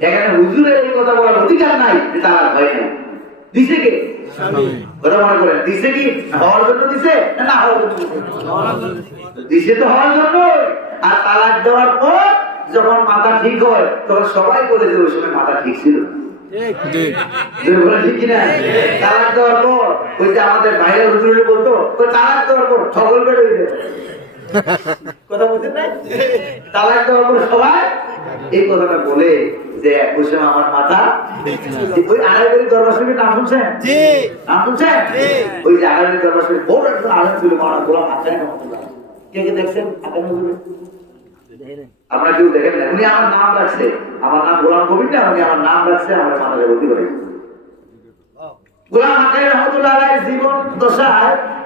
এখানে হুজুরের এই কথা বলার অধিকার নাই যে তার হয় না দিছে কে? কথা মনে করেন দিছে কি? হওয়ার জন্য দিছে না হওয়ার জন্য দিছে? তো হওয়ার জন্য আর তালাক দেওয়ার পর যখন মাথা ঠিক হয় তখন সবাই বলে যে ওই সময় মাথা ঠিক ছিল। তালাক দেওয়ার পর ওই যে আমাদের বাইরে হুজুরে বলতো ওই তালাক দেওয়ার পর হয়ে যাবে কথা বুঝতে নাই তালাক দেওয়ার পর সবাই এই কথাটা বলে যে আমার মাথা। ওই আড়াইবাড়ি নাম শুনছেন? নাম শুনছেন? ওই যে আড়াইবাড়ি বড় একজন আলেম ছিল মারা গোলাম কে কে দেখছেন? আপনারা কেউ দেখেন না? উনি আমার নাম রাখছে। আমার নাম গোলাম কবির না উনি আমার নাম রাখছে আমার মাথায় ভর্তি করে গোলাম আকাই রহমতুল্লাহ জীবন দশায়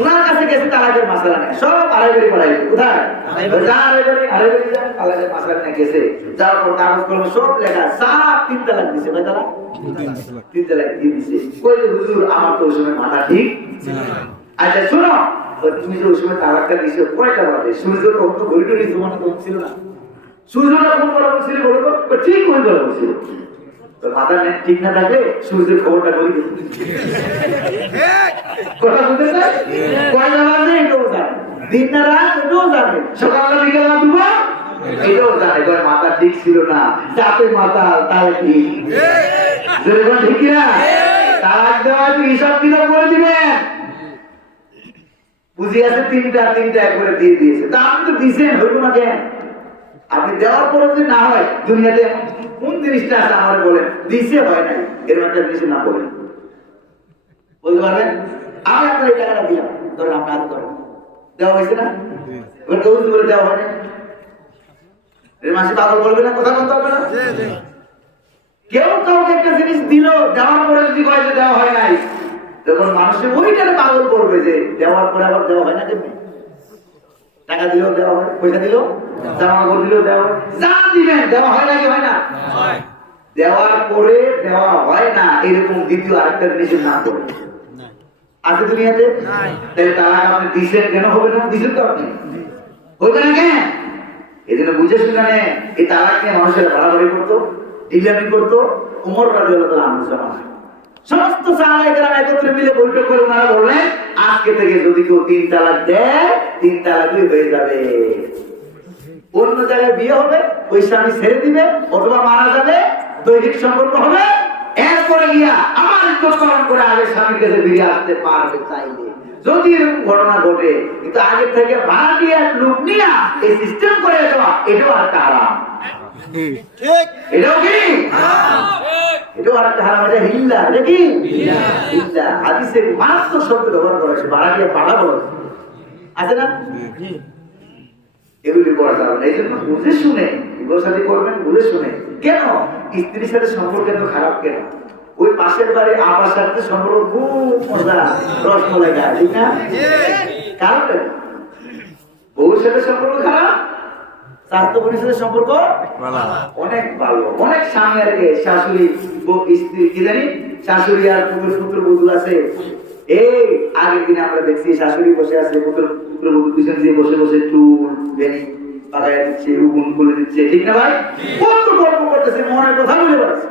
ওনার কাছে গেছে তালাকের মাসালা নেই সব আড়াইবাড়ি পড়াই কোথায়? যা আড়াইবাড়ি আড়াইবাড়ি যা তালাকের মাসালা নিয়ে গেছে। যার পর কাগজ কলম সব লেখা সাপ তিন তালাক দিছে। কয় তালাক? তিন তালাক। দিয়ে দিছে। কই হুজুর আমার তো ওই সময় মাথা ঠিক আচ্ছা শোনো। ওই তুমি যে ওই সময় তালাকটা দিছো কয়টা বাজে? সূর্য তখন তো ঘড়ি টড়ি তোমার তো ছিল না। সূর্যটা কোন বলা বলছিল বলো তো? ঠিক কোন বলা বলছিল ঠিক ছিল না। তাহলে ঠিক। যেরকম ঠিক না তালাক দেওয়া হিসাব করে দিবেন। বুঝি আছে তিনটা তিনটা একবারে দিয়ে দিয়েছে। তা আপনি তো দিয়েছেন হইব না কেন? আপনি দেওয়ার পরে যদি না হয়, দুনিয়াতে কোন জিনিসটা আছে আমার বলেন দিছে হয় নাই। এরকম একটা জিনিস না বলেন বলতে পারবেন? আমি আপনার এই টাকাটা দিলাম ধরেন আপনি হাত করেন দেওয়া হয়েছে না? এবার কেউ বলে দেওয়া হয়নি এর মাসে পাগল বলবে না? কথা বলতে হবে না? কেউ কাউকে একটা জিনিস দিল দেওয়ার পরে যদি কয় যে দেওয়া হয় নাই তখন মানুষের ওইটারে পাগল করবে যে দেওয়ার পরে আবার দেওয়া হয় না কেমনি? টাকা দিলেও দেওয়া হয় পয়সা দিলেও? জামা কাপড় দিলেও দেওয়া হয়? যা দিবেন দেওয়া হয় নাকি হয় না? দেওয়ার পরে দেওয়া হয় না এরকম দ্বিতীয় আরেকটা জিনিসের করে আছে দুনিয়াতে? তাহলে তারা আপনি দিছেন কেন? হবে না দিছেন তো আপনি। হইবে না কেন? এই জন্য বুঝে শুনে এই তালাক নিয়ে মানুষের করতো ঢিলামি করতো উমর রাজি আল্লাহ সমস্ত সাহাবাহিকেরা একত্রে মিলে বৈঠক করে ওনারা বললেন আজকে থেকে যদি কেউ তিন তালাক দেয় তিন তালাকই হয়ে যাবে। অন্য জায়গায় বিয়ে হবে ওই স্বামী ছেড়ে দিবে অথবা মারা যাবে দৈহিক সম্পর্ক হবে। এরপরে গিয়া আমার ইজ্জত পালন করে আগে স্বামীর কাছে ফিরে আসতে পারবে চাইলে। যদি এরকম ঘটনা ঘটে কিন্তু আগে থেকে ভাড়া দিয়ে লোক নিয়ে এই সিস্টেম করে দেওয়া এটাও একটা হারাম। এটাও কি? এটাও আর একটা হারাম এটা হিল্লা এটা কি? হিল্লা। হাদিসে মাত্র শব্দ ব্যবহার করেছে ভাড়া দিয়ে বলেছে আছে না? এগুলি করা যাবে না। এই জন্য বুঝে শুনে করবেন বুঝে শুনে। কেন? স্ত্রীর সাথে সম্পর্ক এত খারাপ কেন? ওই পাশের বাড়ি আবার সাথে সম্পর্ক খুব মজা রসমলাই গায় ঠিক না? কারণ বউর সাথে সম্পর্ক খারাপ? স্বাস্থ্য সাথে সম্পর্ক? অনেক ভালো। অনেক স্বামী আর কি শাশুড়ি স্ত্রী কি জানি? শাশুড়ি আর পুত্র পুত্র বধূ আছে। এই আগের দিনে আমরা দেখছি শাশুড়ি বসে আছে পুত্র পুত্র পিছন দিয়ে বসে বসে চুল, বেনি পাতায় দিচ্ছে উগুন খুলে দিচ্ছে, ঠিক না ভাই? কত কর্ম করতেছে মনের কথা বুঝে বেড়াচ্ছে